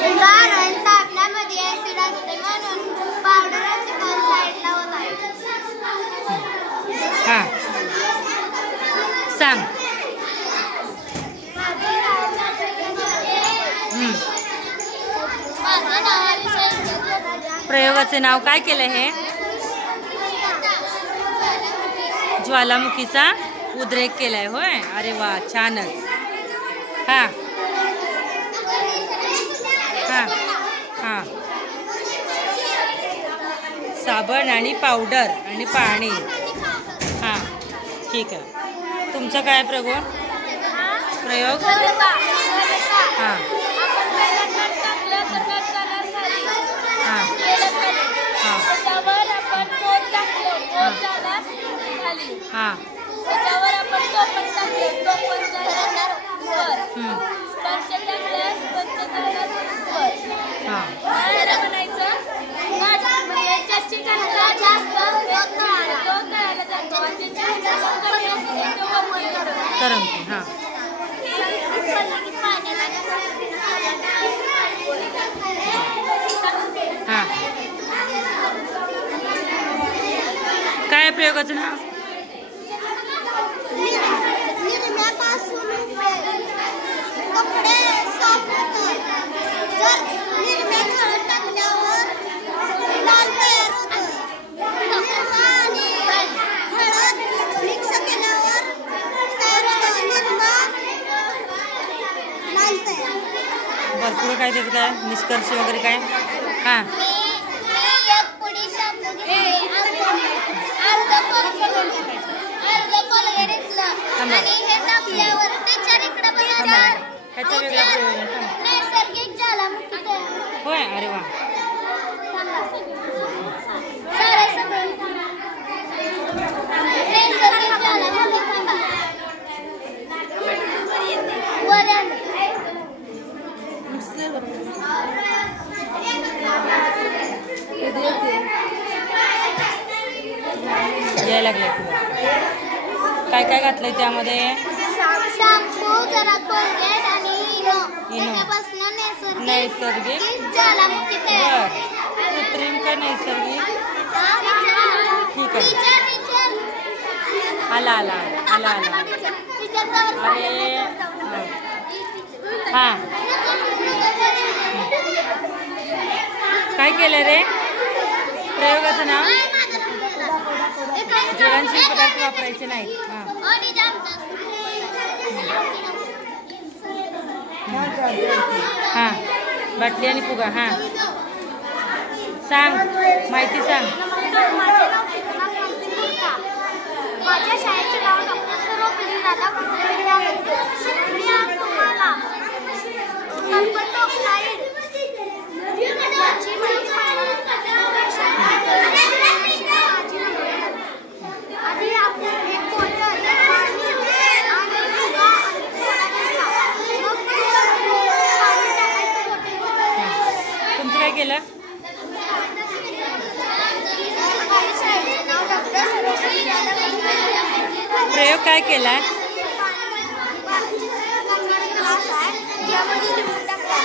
कारण तापण्यामध्ये ऍसिड असते म्हणून पावडरचे कण साईडला होत आहे. हां सांग. प्रयोगाचे नाव काय केलं हे? ज्वालामुखीचा उद्रेक केलाय होय. अरे वा छानच. हां हां हां साबण आणि पावडर आणि पाणी. हां ठीक आहे. तुमचं काय प्रयोग? हां हां त्याच्यावर आपण टोपण टाकलं, टोपण झाल्यावर वर स्पर्श टाकल्यास स्पर्श झाल्यावर वर. काय म्हणायचं? म्हणजे जास्ती टाकला जास्त तो तळाला जातो आणि ज्याची कमी असते तो वर येतो. तरंगते. हां हां काय प्रयोगाचं नाव? कपडे साफ होतात. जर निरम्यात हळद टाकल्यावर लाल तयार होतं. निरमा आणि हळद मिक्स केल्यावर तयार होतं निरमा लाल तयार. भरपूर काय त्याचं काय निष्कर्ष वगैरे काय? हां एक पुडी शॅम्पू घेतली, अर्ध कोलगेट घेतलं आणि हे टाकल्यावर त्याच्या इकडे ह्याचा वेगळा प्रयोग आहे. नैसर्गिक ज्वालामुखी तयार होय. अरे वा. नैसर्गिक ज्वालामुखी यायला लागले. काय काय घातलंय त्यामध्ये? शॅम्पू, जरा कोलगेट आणि इनो. त्याच्यापासून नैसर्गिक ज्वालामुखी तयार. कृत्रिम का नैसर्गिक? ठीक आहे. आला आला आला आला. अरे हां काय केलं रे? प्रयोगाचं नाव? ज्वलनशील पदार्थ वापरायचे नाहीत. हां बाटली आणि फुगा. हां सांग माहिती सांग. माझ्या शाळेचे नाव डॉक्टर सर्वपल्ली राधाकृष्ण विद्यालय. मी आज तुम्हाला कार्बन डायऑक्साईड याची माहिती आधी आपण एक बॉटल पाणी आणि फुगा आणि सोडा घ्यायचा. मग पाणी टाकायचं बॉटलमध्ये. तुमचं काय केलं? प्रयोग काय केला? ग्लास आहे ज्यामध्ये लिंबू टाकला.